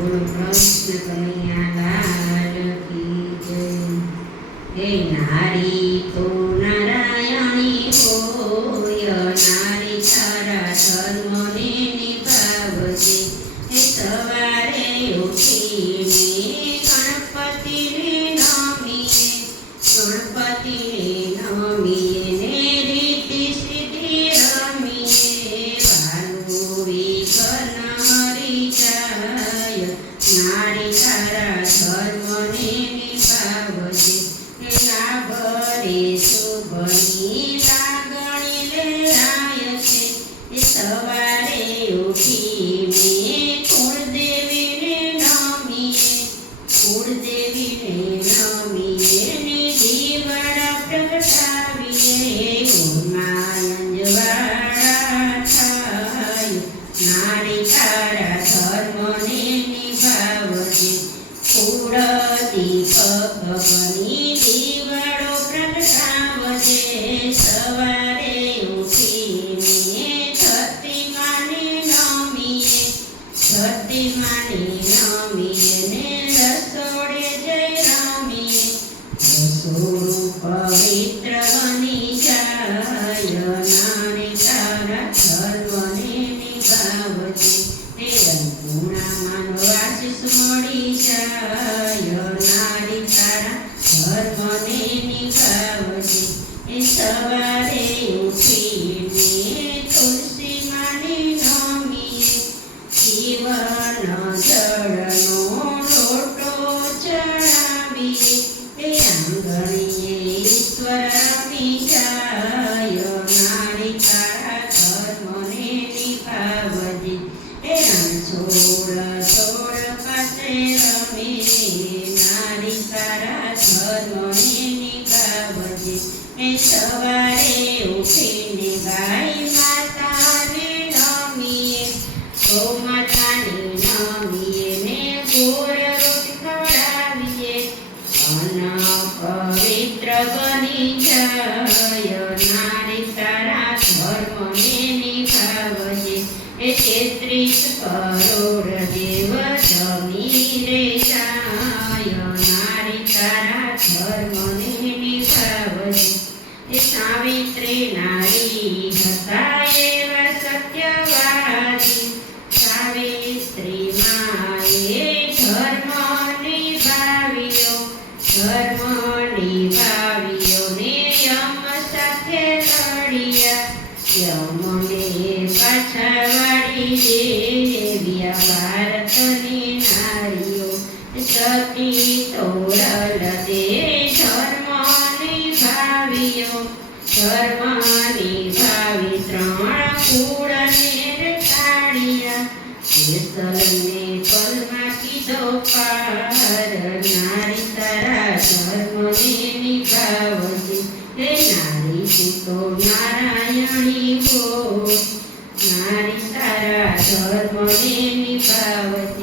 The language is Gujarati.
બોલો કૃષ્ણ કનૈયા લાલ કી જય. હે નારી તો નારાયણી હોય, નારી તારા ધર્મને નિભાવજે. હે સવારે ઉઠીને ગણપતિને નમીએ, ગણપતિને નમીએ ને રીતિ સિદ્ધિ રમીએ. ભાલુ વિઘ્ન હરી જાય, નારી તારા ધર્મને નિભાવજે. લાભરે શુભની લાગણી લેરાય છે. સવારે ઉઠીને કુળદેવીને નમીએ, કુળદેવીને નમીએ ને દીવડા પ્રગટાવીએ. અંજવાળા થાય, નારી તારા ધર્મને નિભાવજે. દીપક બની દીવાળો પ્રગટાવજે. સવારે ઉઠીને ધરતી માને નમીએ, ધરતી માને નમીએ ને રસોડે જઈ રમીએ. રસોડું પવિત્ર બની જાય, નારી તારા ધર્મને નિભાવજે. હે અન્નપૂર્ણામાં આશીષ મળી જાય, નારી તારા ધર્મને નિભાવજે. એ સવારે ઉઠીને તુલસી માને નમીએ, જીવન જળનો લોટો ચડાવીએ. એ આંગણીએ ઈશ્વર રમી જાય, નારી તારા ધર્મને નિભાવજે. એ રણછોડ છોડ પાસે રમે, નારી તારા ધર્મને નિભાવજે. એ સવારે ઉઠીને ગાય માતાને નમીએ, ગૌ માતાને નમીએ ને ગોળ રોટી ખવડાવીએ. અન્ન પવિત્ર બની જાય, નારી તારા ધર્મને નિભાવજે. એ 33 કરોડ દેવ જમી રે જાય, નારી તારા ધર્મને નિભાવજે. એ સાવિત્રી નારી હતા એવા સત્યવાદી, સાવિત્રી માએ ધર્મ નિભાવ્યો, ધર્મ નિભાવ્યો ને યમ સાથે લડ્યા. યમને પાછા વાળી દેવ્યા ભારતની નારીઓ. સતી તોરલ દે ધર્મ નિભાવ્યો, ધર્મ નિભાવી 3 કુળને રટાડ્યા. જેસલને પલમાં કીધો પાર, નારી તારા ધર્મને નિભાવજે. હે નારી તું તો નારાયણી હો, નારી તારા ધર્મને નિભાવજે.